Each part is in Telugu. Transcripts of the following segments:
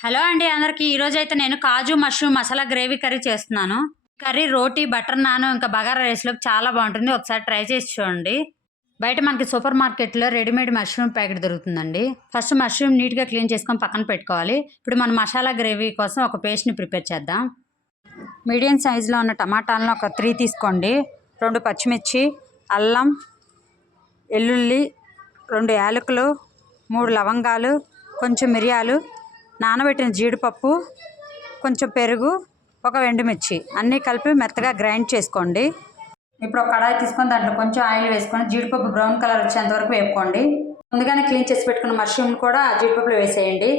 హలో అండి అందరికి ఈరోజైతే నేను కాజు మష్రూమ్ మసాలా గ్రేవీ కర్రీ చేస్తున్నాను. కర్రీ రోటీ, బటర్ నాన్ ఇంకా బగారా రైస్లోకి చాలా బాగుంటుంది. ఒకసారి ట్రై చేసి చూడండి. బయట మనకి సూపర్ మార్కెట్లో రెడీమేడ్ మష్రూమ్ ప్యాకెట్ దొరుకుతుందండి. ఫస్ట్ మష్రూమ్ నీట్గా క్లీన్ చేసుకొని పక్కన పెట్టుకోవాలి. ఇప్పుడు మన మసాలా గ్రేవీ కోసం ఒక పేస్ట్ని ప్రిపేర్ చేద్దాం. మీడియం సైజులో ఉన్న టమాటాలను ఒక 3 తీసుకోండి. 2 పచ్చిమిర్చి, అల్లం, వెల్లుల్లి, 2 యాలకులు, 3 లవంగాలు, కొంచెం మిరియాలు, నానబెట్టిన జీడిపప్పు, కొంచెం పెరుగు, ఒక ఎండుమిర్చి అన్నీ కలిపి మెత్తగా గ్రైండ్ చేసుకోండి. ఇప్పుడు ఒక కడాయి తీసుకొని దాంట్లో కొంచెం ఆయిల్ వేసుకొని జీడిపప్పు బ్రౌన్ కలర్ వచ్చేంత వరకు వేపుకోండి. ముందుగానే క్లీన్ చేసి పెట్టుకున్న మష్రూమ్ కూడా జీడిపప్పులో వేసేయండి.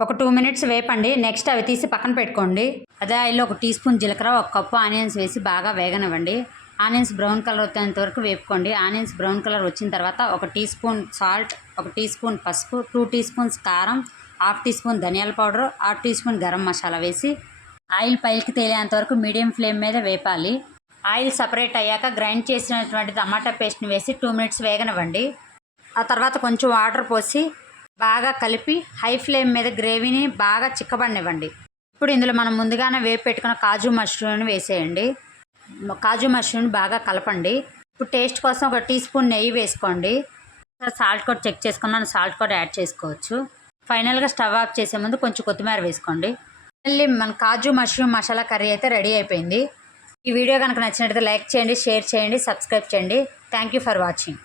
ఒక 2 మినిట్స్ వేపండి. నెక్స్ట్ అవి తీసి పక్కన పెట్టుకోండి. అదే ఆయిల్లో 1 టీ స్పూన్ జీలకర్ర, 1 కప్పు ఆనియన్స్ వేసి బాగా వేగనివ్వండి. ఆనియన్స్ బ్రౌన్ కలర్ వచ్చేంత వరకు వేపుకోండి. ఆనియన్స్ బ్రౌన్ కలర్ వచ్చిన తర్వాత 1 teaspoon salt, 1 teaspoon పసుపు, 2 టీ స్పూన్స్ కారం, 1/2 టీ స్పూన్ ధనియాల powder, 1/2 teaspoon garam masala వేసి ఆయిల్ పైకి తేలేంత వరకు మీడియం ఫ్లేమ్ మీద వేపాలి. ఆయిల్ సపరేట్ అయ్యాక గ్రైండ్ చేసినటువంటి టమాటా పేస్ట్ని వేసి 2 మినిట్స్ వేగనివ్వండి. ఆ తర్వాత కొంచెం వాటర్ పోసి బాగా కలిపి హై ఫ్లేమ్ మీద గ్రేవీని బాగా చిక్కబడినివ్వండి. ఇప్పుడు ఇందులో మనం ముందుగానే వేపు పెట్టుకున్న కాజు మష్రూమ్ని వేసేయండి. కాజు మష్రూమ్ని బాగా కలపండి. ఇప్పుడు టేస్ట్ కోసం 1 టీ స్పూన్ నెయ్యి వేసుకోండి. సాల్ట్ కూడా చెక్ చేసుకున్నాను, సాల్ట్ కూడా యాడ్ చేసుకోవచ్చు. ఫైనల్గా స్టవ్ ఆఫ్ చేసే ముందు కొంచెం కొత్తిమీర వేసుకోండి. మళ్ళీ మన కాజు మష్రూమ్ మసాలా కర్రీ అయితే రెడీ అయిపోయింది. ఈ వీడియో కనుక నచ్చినట్లయితే లైక్ చేయండి, షేర్ చేయండి, సబ్స్క్రైబ్ చేయండి. Thank you for watching.